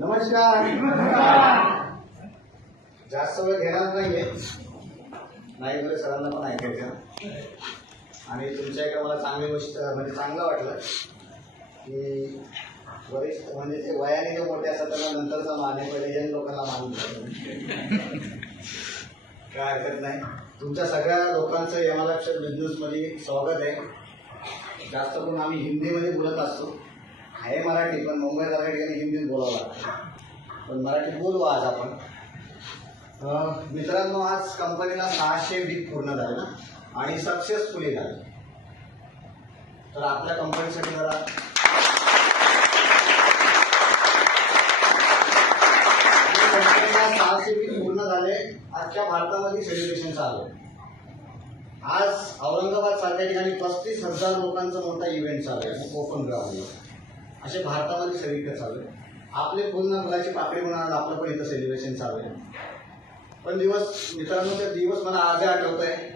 नमस्कार. जास्त वेळ घेणार नाहीये, नाही बरे सरांना पण ऐकायचं. आणि तुमच्या एका मला चांगली गोष्ट म्हणजे चांगलं वाटलं की वरिष्ठ म्हणजे ते वयाने जे मोठे असतात त्यांना नंतरचा मान आहे, पहिले यंग लोकांना मान काय हरकत नाही. तुमच्या सगळ्या लोकांचं यमालक्ष्य बिझनेसमध्ये स्वागत आहे. जास्त करून आम्ही हिंदीमध्ये बोलत असतो, आहे मराठी पण मुंबईसारख्या ठिकाणी हिंदीत बोलावं लागतं, पण मराठीत बोलू आज आपण. मित्रांनो, आज कंपनीला 600 वीक पूर्ण झाले ना आणि सक्सेसफुली झाले. तर आपल्या कंपनीसाठी जरा कंपनीला 600 वीक पूर्ण झाले. अख्ख्या भारतामध्ये सेलिब्रेशन चालू आहे. आज औरंगाबाद सारख्या ठिकाणी 35,000 लोकांचा मोठा इव्हेंट चालू आहे ओपन ग्राउंडला. असे भारतामध्ये सगळीकडे चालू आहे. आपले पूर्ण मुलाची पाकळी म्हणून आपलं पण इथं सेलिब्रेशन चालू आहे. पण दिवस मित्रांनो, ते दिवस मला आजही आठवत आहे.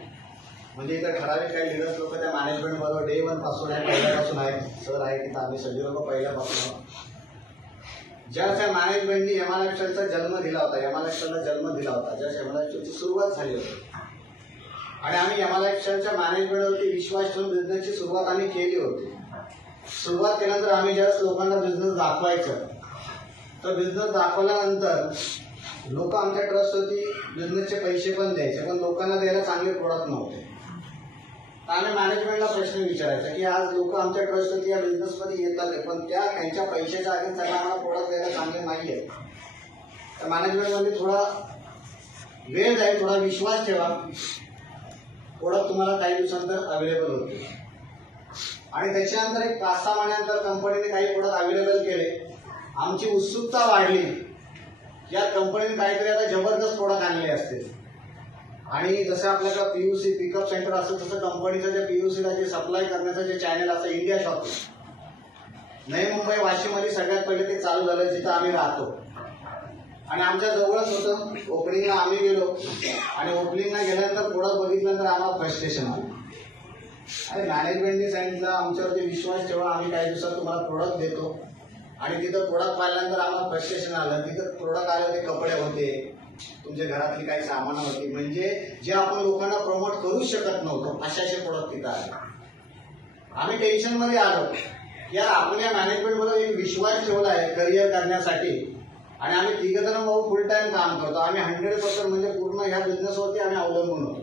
म्हणजे इथं ठराविक काही लिडर्स लोक त्या मॅनेजमेंट बरोबर डे 1 पासून आहे, पहिल्यापासून आहेत. सर आहे तिथं, आम्ही सगळे लोक पहिल्यापासून. ज्या मॅनेजमेंटनी यमालक्ष्यचा जन्म दिला होता, यमालक्ष्यला जन्म दिला होता, ज्या यमालक्ष्यची सुरुवात झाली होती आणि आम्ही यमालक्ष्यच्या मॅनेजमेंटवरती विश्वास ठेवून बिझनेसची सुरुवात आम्ही केली होती. सुरुवात केल्यानंतर आम्ही ज्यावेळेस लोकांना बिझनेस दाखवायचं, तर बिझनेस दाखवल्यानंतर लोक आमच्या ट्रस्ट होती, बिझनेसचे पैसे पण द्यायचे, पण लोकांना द्यायला चांगले प्रोडक्ट नव्हते. तर आम्ही मॅनेजमेंटला प्रश्न विचारायचा की आज लोक आमच्या ट्रस्ट होती या बिझनेसमध्ये येतात, पण त्यांच्या पैशाच्या आधी त्यांना आम्हाला प्रोडक्ट द्यायला चांगले नाही आहे. तर मॅनेजमेंटमध्ये थोडा वेळ जाईल, थोडा विश्वास ठेवा, प्रोडक्ट तुम्हाला काही दिवसानंतर अवेलेबल होते. आणि त्याच्यानंतर एक 5-6 महिन्यानंतर कंपनीने काही प्रोडक्ट अवेलेबल केले. आमची उत्सुकता वाढली. या कंपनीने काहीतरी आता जबरदस्त प्रोडक्ट आणले असतील. आणि जसं आपल्याला पीयूसी पिकअप सेंटर असतं, तसं कंपनीचं जे पीयूसीला जे सप्लाय करण्याचं जे चॅनल असतं, इंडिया शॉप, नवी मुंबई वाशीमध्ये सगळ्यात पहिले ते चालू झालं, जिथं आम्ही राहतो. आणि आमच्या जवळच होतं. ओपनिंगला आम्ही गेलो आणि ओपनिंगला गेल्यानंतर प्रोडक्ट बघितल्यानंतर आम्हाला फ्रस्ट्रेशन आलं. अरे, मॅनेजमेंटने सांगितलं आमच्यावरती विश्वास ठेवा, आम्ही काही दिवसात तुम्हाला प्रोडक्ट देतो. आणि तिथं प्रोडक्ट पाहिल्यानंतर आम्हाला फ्रस्ट्रेशन आलं. तिथं प्रोडक्ट आले होते, कपडे होते, तुमच्या घरातली काही सामानं होती, म्हणजे जे आपण लोकांना प्रमोट करू शकत नव्हतो असे प्रोडक्ट तिथं आले. आम्ही टेन्शनमध्ये आलो की यार, आपण या मॅनेजमेंटवर एक विश्वास ठेवला आहे करिअर करण्यासाठी आणि आम्ही तिघजण भाऊ फुल टाइम काम करतो. आम्ही 100% म्हणजे पूर्ण ह्या बिझनेसवरती आम्ही अवलंबून होतो.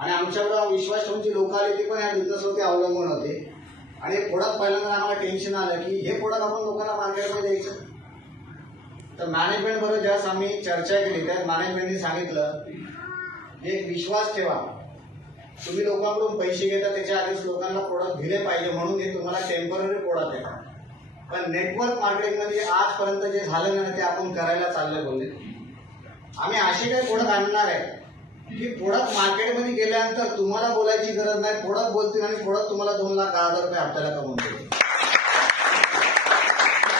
आणि आमच्यावर विश्वास ठेवूनची लोकॅलिटी पण ह्या बिझनेसवरती अवलंबून होते. आणि प्रोडक्ट पहिल्यांदा आम्हाला टेन्शन आलं की हे प्रोडक्ट आपण लोकांना मार्केटमध्ये द्यायचं. तर मॅनेजमेंट बरोबर ज्यावेळेस आम्ही चर्चा केली, त्या मॅनेजमेंटने सांगितलं एक विश्वास ठेवा, तुम्ही लोकांकडून पैसे घेता त्याच्या आधीच लोकांना प्रोडक्ट दिले पाहिजे, म्हणून हे तुम्हाला टेम्पररी प्रोडक्ट आहे. पण नेटवर्क मार्केटिंगमध्ये आजपर्यंत जे झालं ना ते आपण करायला चाललंय बोलले. आम्ही असे काही प्रोडक्ट आणणार आहे की प्रोडक्ट मार्केटमध्ये गेल्यानंतर तुम्हाला बोलायची गरज नाही, प्रोडक्ट बोलतील आणि प्रोडक्ट तुम्हाला 2,10,000 रुपये हप्त्याला कमवून देईल.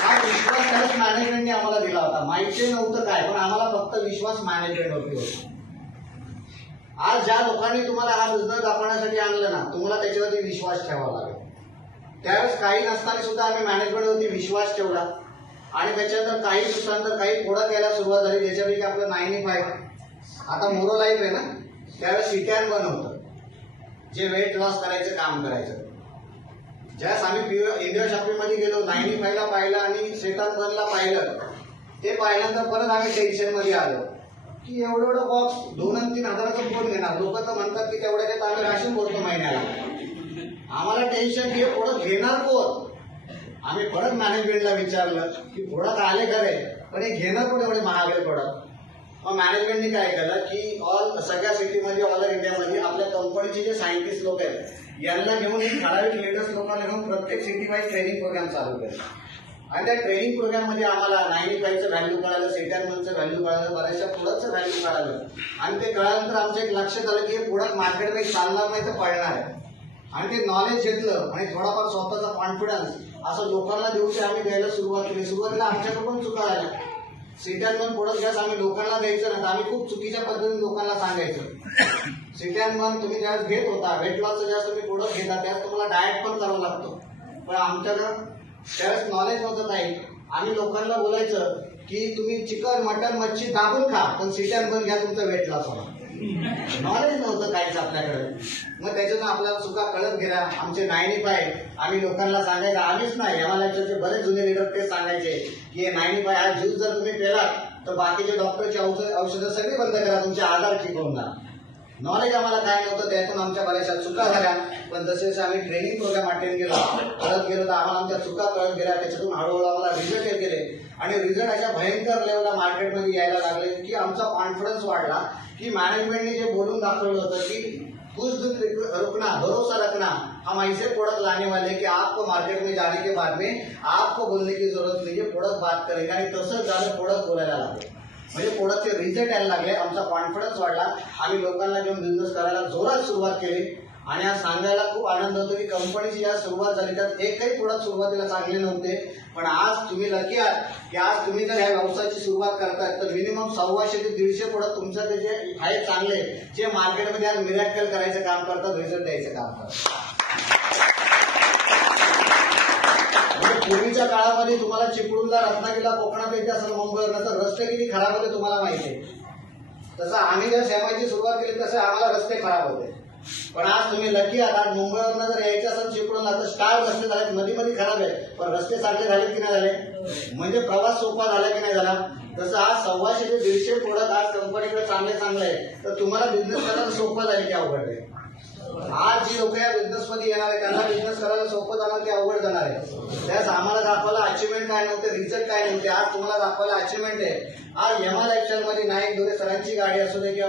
हा विश्वास त्याच मॅनेजमेंटने आम्हाला दिला होता. माहिती नव्हतं काय, पण आम्हाला फक्त विश्वास मॅनेजमेंटवरती होता. आज ज्या लोकांनी तुम्हाला हा बिझनेस दाखवण्यासाठी आणलं ना, तुम्हाला त्याच्यावरती विश्वास ठेवावा लागेल. त्यावेळेस काही नसताना सुद्धा आम्ही मॅनेजमेंटवरती विश्वास ठेवला आणि त्याच्यानंतर काही दिवसानंतर काही प्रोडक्ट यायला सुरुवात झाली. ज्याच्यापैकी आपलं 95 आता मोरो लाईफ आहे ना, त्यावेळेस सिटॅन बन होतं, जे वेट लॉस करायचं काम करायचं. ज्यावेळेस आम्ही इंडिया शॉपिंगमध्ये गेलो, 95ला पाहिलं आणि सेटन बनला पाहिलं. ते पाहिल्यानंतर परत आम्ही टेन्शनमध्ये आलो की एवढं बॉक्स 2 आणि 3 हजाराचं कोण घेणार. लोक तर म्हणतात की तेवढ्याच्यात आम्ही राशन बोलतो महिन्याला. आम्हाला टेन्शन की हे प्रोडक्ट घेणार कोण. आम्ही परत मॅनेजमेंटला विचारलं की प्रोडक्ट आले खरे, पण हे घेणार कोण एवढे महागडे प्रोडक्ट. मग मॅनेजमेंटने काय केलं की सगळ्या सिटीमध्ये ऑल ओव्हर इंडियामध्ये आपल्या कंपनीचे जे सायंटिस्ट लोक आहेत यांना घेऊन एक ठराविक लिडर्स लोकांना घेऊन प्रत्येक सिटी वाईज ट्रेनिंग प्रोग्राम चालू केला. आणि त्या ट्रेनिंग प्रोग्राममध्ये आम्हाला 95चं व्हॅल्यू कळालं, सेटॅनचं व्हॅल्यू कळालं, बऱ्याचशा प्रोडक्टचं व्हॅल्यू कळालं. आणि ते कळल्यानंतर आमचं एक लक्षात आलं की हे प्रोडक्ट मार्केटमध्ये चालणार नाही तर पडणार आहे. आणि ते नॉलेज घेतलं आणि थोडाफार स्वतःचा कॉन्फिडन्स असं लोकांना देऊ ते आम्ही द्यायला सुरुवात केली. सुरुवातीला आमच्याकडे पण चुका आल्या. सिटॅन प्रोडक्ट ज्यावेळेस आम्ही लोकांना द्यायचं ना, तर आम्ही खूप चुकीच्या पद्धतीने लोकांना सांगायचं. सिटॅन तुम्ही ज्यावेळेस घेत होता, वेट लॉसचं ज्यावेळेस तुम्ही प्रोडक्ट घेता त्यावेळेस तुम्हाला डाएट पण करावा लागतो. पण आमच्याकडं त्यावेळेस नॉलेज नव्हतं काही. आम्ही लोकांना बोलायचं की तुम्ही चिकन मटन मच्छी दाबून खा, पण सिट्यान पण घ्या, तुमचा वेट लॉस होणार. नॉलेज नव्हतं काहीच आपल्याकडे. मग त्याच्यातून आपल्याला चुका कळत गेल्या. आमचे 95 आम्ही लोकांना सांगायचं, आम्हीच नाही, एमआयचे बरेच जुने लीडर ते सांगायचे की हे 95 हा ज्यूस जर तुम्ही पेलात तर बाकीचे डॉक्टरची औषधं सगळी बंद करा, तुमचे आजार ठीक होऊन जा. नॉलेज आम्हाला काय नव्हतं, त्यातून आमच्या बऱ्याचशा चुका झाल्या. पण जसे जसे आम्ही ट्रेनिंग प्रोग्राम अटेंड केला करत गेलो तर आम्हाला आमच्या चुका कळत गेल्या. त्याच्यातून हळूहळू आम्हाला रिझल्ट येत गेले आणि रिझल्ट अशा भयंकर लेवलला मार्केटमध्ये यायला लागले की आमचा कॉन्फिडन्स वाढला की मॅनेजमेंटने जे बोलून दाखवलं होतं की कुछ दिन रुकना, भरोसा रखना, हम ऐसे प्रोडक्ट लाने वाले कि आपको मार्केट में जाने के बाद में आपको बोलने की जरूरत नहीं है, प्रोडक्ट बात करेंगे. आणि तसंच झालं, प्रोडक्ट बोलायला लागले. म्हणजे प्रोडक्टचे रिझल्ट यायला लागले. आमचा कॉन्फिडन्स वाढला. आम्ही लोकांना घेऊन बिझनेस करायला जोरात सुरुवात केली. आणि आज सांगायला खूप आनंद होतो की कंपनीची ज्या सुरुवात झाली त्यात एकही प्रोडक्ट सुरुवातीला चांगले नव्हते. पण आज तुम्ही लकी आहात की आज तुम्ही जर ह्या व्यवसायाची सुरुवात करताय तर मिनिमम 150 ते 150 प्रोडक्ट तुमच्या जे आहेत चांगले, जे मार्केटमध्ये आज मिरॅकल करायचं काम करतात, रिझल्ट द्यायचं काम करतात. पूर्वीच्या काळामध्ये तुम्हाला चिपळूणला, रत्नागिरीला, कोकणात येते असेल, मुंबईवर, तर रस्ते किती खराब होते तुम्हाला माहिती आहे. तसं आम्ही जर सेवाची सुरुवात केली तसे आम्हाला रस्ते खराब होते. पण आज तुम्ही लकी आहात, मुंबईवरनं जर यायचं असेल चिपळूणला तर स्टार रस्ते झालेत, मध्ये खराब आहेत, पण रस्ते सारखे झालेत की नाही झाले, म्हणजे प्रवास सोपा झाला की नाही झाला. तसं आज 150 ते 150 प्रोडक्ट आज कंपनीकडे चांगले आहे, तर तुम्हाला बिझनेस करायला सोपं जाईल की अवघड आहे. आज जी लोक या बिझनेस मध्ये येणार आहे त्यांना बिझनेस करायला सोपं जाणार की अवघड जाणार आहे. त्यास आम्हाला दाखवायला अचिव्हमेंट काय नव्हते, रिझल्ट काय नव्हते, आज तुम्हाला दाखवायला अचिव्हमेंट आहे. आज एमआय लाईफस्टाईल मध्ये नाईक धुरे सरांची गाडी असू दे किंवा